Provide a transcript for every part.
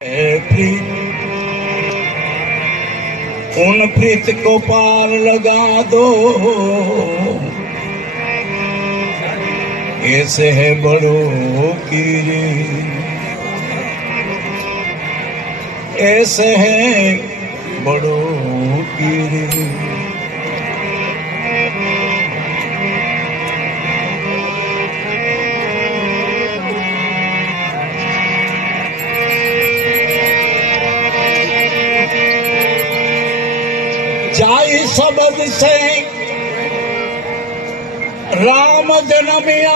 प्रीत उन प्रीत को पार लगा दो, ऐसे है बड़ों की रे, ऐसे है बड़ों की रे। जाई शब्द से राम जन्मिया,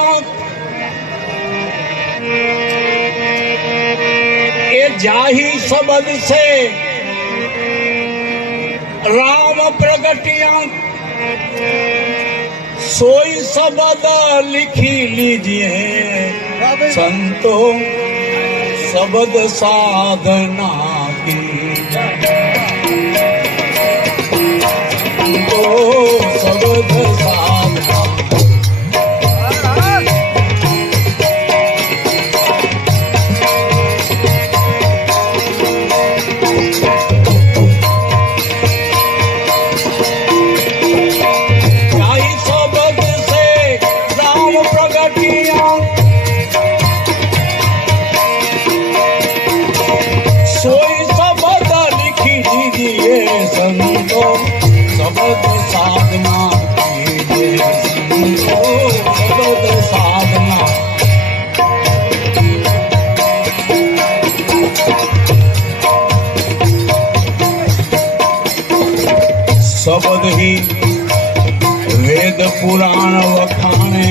ये जाही शब्द से राम प्रगटिया, सोई शब्द लिखी लीजिए संतों, शब्द साधना की शब्द साधना। जाई शब्द से राम प्रगटिया, सोई शब्द लिखी दीजिए संतों, शब्द साधना कीजिए संतों, शब्द साधना। शब्द ही वेद पुराण वखाणे,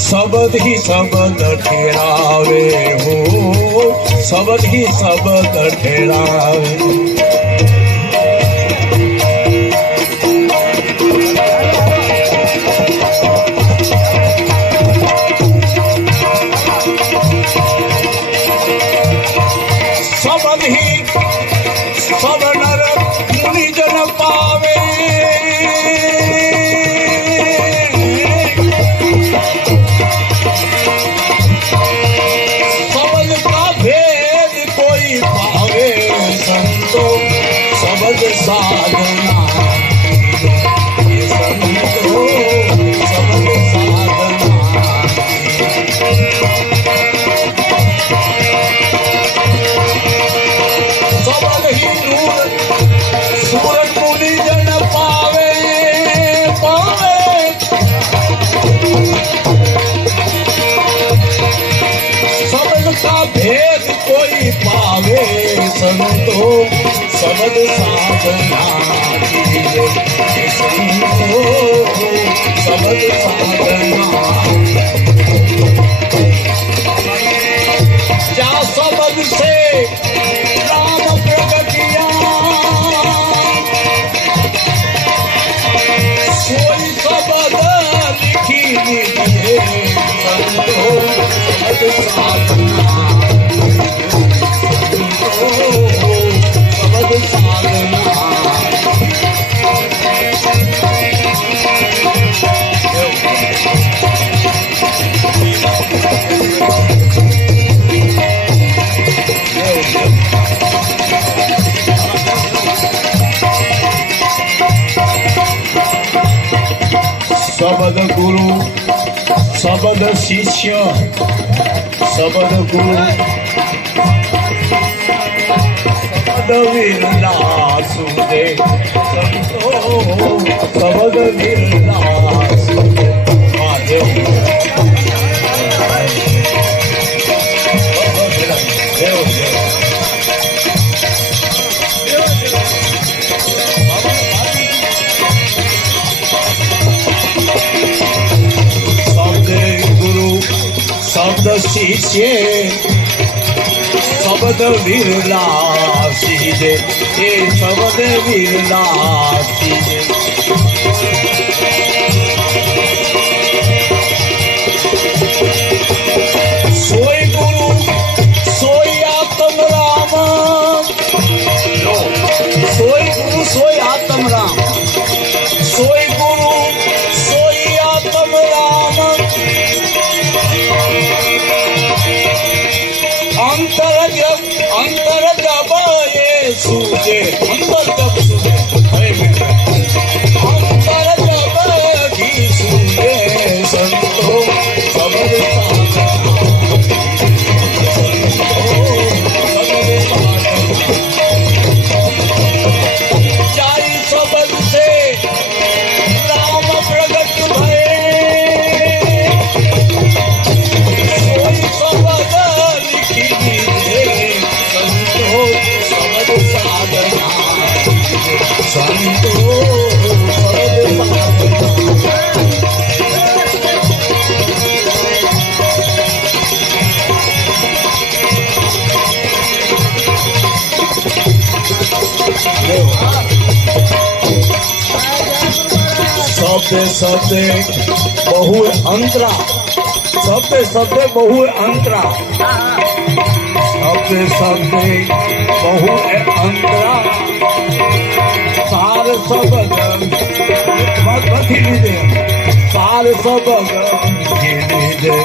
शब्द ही शब्द ठेरावे हो, शब्द ही शब्द ठेरावे। शब्द ही सब नर मुनि जन पावे, शब्द का भेद कोई पावे संतों, शब्द साधना ये संतों, शब्द साधना। शब्द ही नूर सूरज मुनि जन पावे, पावे शब्द का भेद कोई पावे संतों, शब्द साधना कीजिए संतों, शब्द साधना। जा शब्द से राम प्रगटिया, सोई शब्द लिखी लीजिए संतों, शब्द साधना संतों, शब्द साधना। शब्द गुरु शब्द शिष्य, शब्द गुरु शब्द विरलासुदे संतों, शब्द विरलासुदे। शब्द शिष्य शब्द विरलासीजे, ये शब्द विरलासीजे। सोई गुरु सोई आत्म राम, सोई गुरु सोई आत्म राम, सोई गुरु सोई आत्म राम। सूझे अंतर जब सूझे अरे मित्र अंतर जब की सूझे संतो सबद जाई सबद से राम प्रगट भये सोई सबद लिखी दीजिए संतो सबद साधना संतो सबद साधना शब्द शब्द बहु अंतरा शब्द शब्द बहु अंतरा शब्द शब्द बहु अंतरा सार शब्द कथी लीजिए सार शब्द लीजिए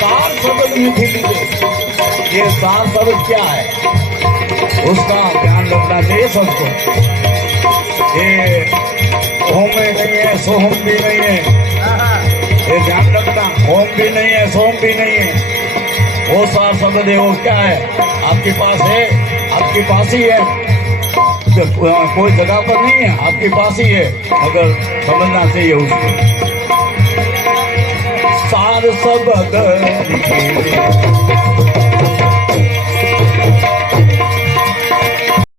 सार शब्द मीठी लीजिए ये सार शब्द क्या है उसका ध्यान रखना चाहिए सबको ये ओम में नहीं है सोहम भी नहीं है ये ध्यान रखना ओम भी नहीं है सोम भी नहीं है वो सार शब्द है वो क्या है आपके पास है आपके पास ही है कोई जगह पर नहीं है आपके पास ही है मगर समझना चाहिए उसको सार शब्द